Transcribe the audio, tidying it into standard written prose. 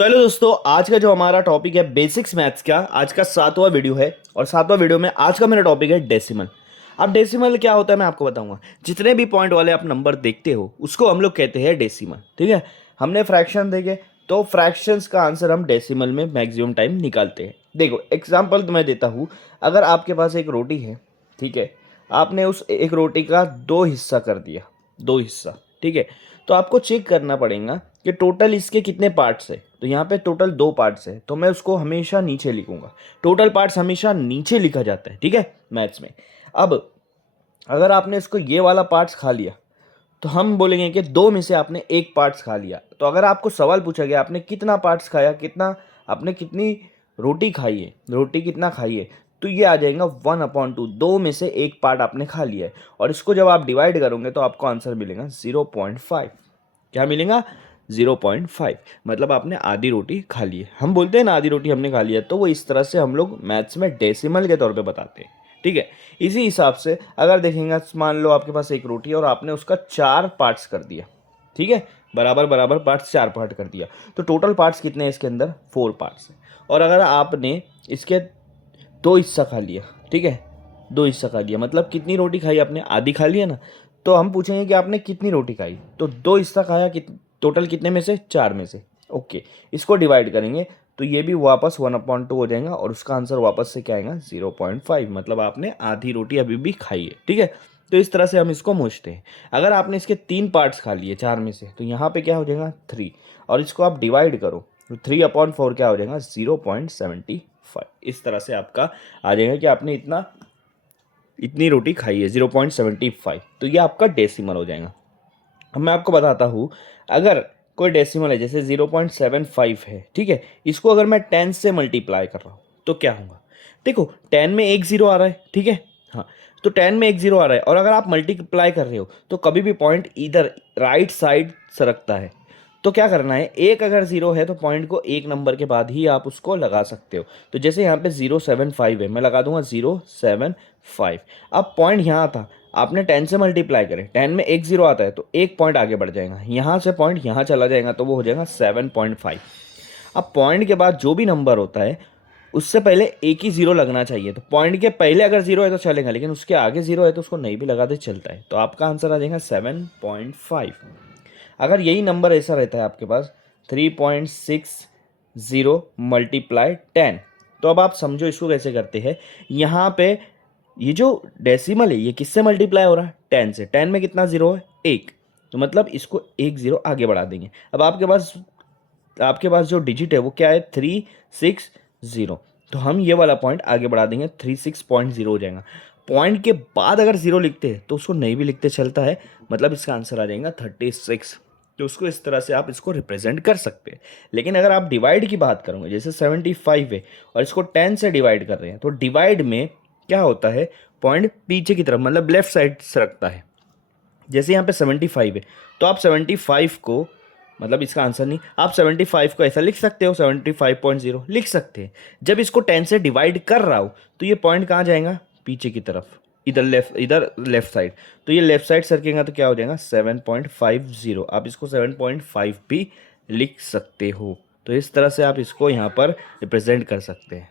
तो हेलो दोस्तों, आज का जो हमारा टॉपिक है बेसिक्स मैथ्स का, आज का 7वां वीडियो है। और 7वां वीडियो में आज का मेरा टॉपिक है डेसिमल। अब डेसिमल क्या होता है मैं आपको बताऊंगा। जितने भी पॉइंट वाले आप नंबर देखते हो उसको हम लोग कहते हैं डेसिमल। ठीक है, हमने फ्रैक्शन देखे तो फ्रैक्शंस का आंसर हम डेसिमल में मैक्सिमम टाइम निकालते हैं। देखो एग्जाम्पल तो मैं देता हूँ। अगर आपके पास एक रोटी है, ठीक है, आपने उस एक रोटी का दो हिस्सा कर दिया, दो हिस्सा, ठीक है, तो आपको चेक करना पड़ेगा कि टोटल इसके कितने पार्ट्स है। तो यहाँ पे टोटल दो पार्ट्स है, तो मैं उसको हमेशा नीचे लिखूंगा। टोटल पार्ट्स हमेशा नीचे लिखा जाता है, ठीक है, मैथ्स में। अब अगर आपने इसको ये वाला पार्ट्स खा लिया तो हम बोलेंगे कि दो में से आपने एक पार्ट्स खा लिया। तो अगर आपको सवाल पूछा गया आपने कितना पार्ट्स खाया, कितना आपने कितनी रोटी खाई है, रोटी कितना खाई है, तो ये आ जाएगा 1/2। दो में से एक पार्ट आपने खा लिया है, और इसको जब आप डिवाइड करोगे तो आपको आंसर मिलेगा 0.5। क्या मिलेगा? 0.5। मतलब आपने आधी रोटी खा ली है। हम बोलते हैं ना आधी रोटी हमने खा लिया, तो वो इस तरह से हम लोग मैथ्स में डेसिमल के तौर पे बताते हैं। ठीक है, इसी हिसाब से अगर देखेंगे, मान लो आपके पास एक रोटी है और आपने उसका 4 पार्ट्स कर दिया, ठीक है, बराबर बराबर पार्ट्स 4 पार्ट कर दिया, तो टोटल पार्ट्स कितने हैं इसके अंदर? 4 पार्ट्स हैं। और अगर आपने इसके दो हिस्सा खा लिया, ठीक है, दो हिस्सा खा लिया मतलब कितनी रोटी खाई आपने? आधी खा लिया ना। तो हम पूछेंगे कि आपने कितनी रोटी खाई, तो दो हिस्सा खाया, टोटल कितने में से? 4 में से। ओके, इसको डिवाइड करेंगे तो ये भी वापस 1/2 हो जाएगा, और उसका आंसर वापस से क्या आएगा? 0.5। मतलब आपने आधी रोटी अभी भी खाई है। ठीक है, तो इस तरह से हम इसको मूछते हैं। अगर आपने इसके 3 पार्ट्स खा लिए 4 में से, तो यहाँ पे क्या हो जाएगा? 3। और इसको आप डिवाइड करो तो 3/4 क्या हो जाएगा? 0.75। इस तरह से आपका आ जाएगा कि आपने इतनी रोटी खाई है, 0.75। तो ये आपका डेसिमल हो जाएगा। अब मैं आपको बताता हूँ, अगर कोई डेसिमल है जैसे 0.75 है, ठीक है, इसको अगर मैं 10 से मल्टीप्लाई कर रहा हूँ तो क्या होगा? देखो 10 में एक जीरो आ रहा है, ठीक है, हाँ, तो 10 में एक जीरो आ रहा है, और अगर आप मल्टीप्लाई कर रहे हो तो कभी भी पॉइंट इधर राइट साइड सरकता है। तो क्या करना है, एक अगर जीरो है तो पॉइंट को एक नंबर के बाद ही आप उसको लगा सकते हो। तो जैसे यहाँ पे 0.75 है, मैं लगा दूंगा 0.75। अब पॉइंट यहाँ था, आपने 10 से मल्टीप्लाई करें, 10 में एक जीरो आता है तो एक पॉइंट आगे बढ़ जाएगा, यहाँ से पॉइंट यहाँ चला जाएगा तो वो हो जाएगा 7.5। अब पॉइंट के बाद जो भी नंबर होता है उससे पहले एक ही जीरो लगना चाहिए। तो पॉइंट के पहले अगर जीरो है तो चलेगा, लेकिन उसके आगे जीरो है तो उसको नहीं भी लगाते चलता है। तो आपका आंसर आ जाएगा 7.5। अगर यही नंबर ऐसा रहता है आपके पास 3.60 मल्टीप्लाई 10, तो अब आप समझो इसको कैसे करते हैं। यहाँ पे ये जो डेसिमल है ये किससे मल्टीप्लाई हो रहा है? 10 से। 10 में कितना जीरो है? एक। तो मतलब इसको एक जीरो आगे बढ़ा देंगे। अब आपके पास जो डिजिट है वो क्या है? 360। तो हम ये वाला पॉइंट आगे बढ़ा देंगे, 36.0 हो जाएगा। पॉइंट के बाद अगर जीरो लिखते हैं तो उसको नहीं भी लिखते चलता है, मतलब इसका आंसर आ जाएगा 36। तो उसको इस तरह से आप इसको रिप्रेजेंट कर सकते हैं। लेकिन अगर आप डिवाइड की बात करोगे, जैसे 75 है और इसको 10 से डिवाइड कर रहे हैं, तो डिवाइड में क्या होता है, पॉइंट पीछे की तरफ मतलब लेफ्ट साइड सरकता है। जैसे यहाँ पे 75 है तो आप 75 को, मतलब इसका आंसर नहीं, आप 75 को ऐसा लिख सकते हो, 75.0 लिख सकते हैं। जब इसको 10 से डिवाइड कर रहा हो तो ये पॉइंट कहाँ जाएगा? पीछे की तरफ, इधर लेफ्ट साइड। तो ये लेफ्ट साइड सरकेगा तो क्या हो जाएगा? 7.50। आप इसको 7.5 भी लिख सकते हो। तो इस तरह से आप इसको यहाँ पर रिप्रेजेंट कर सकते हैं।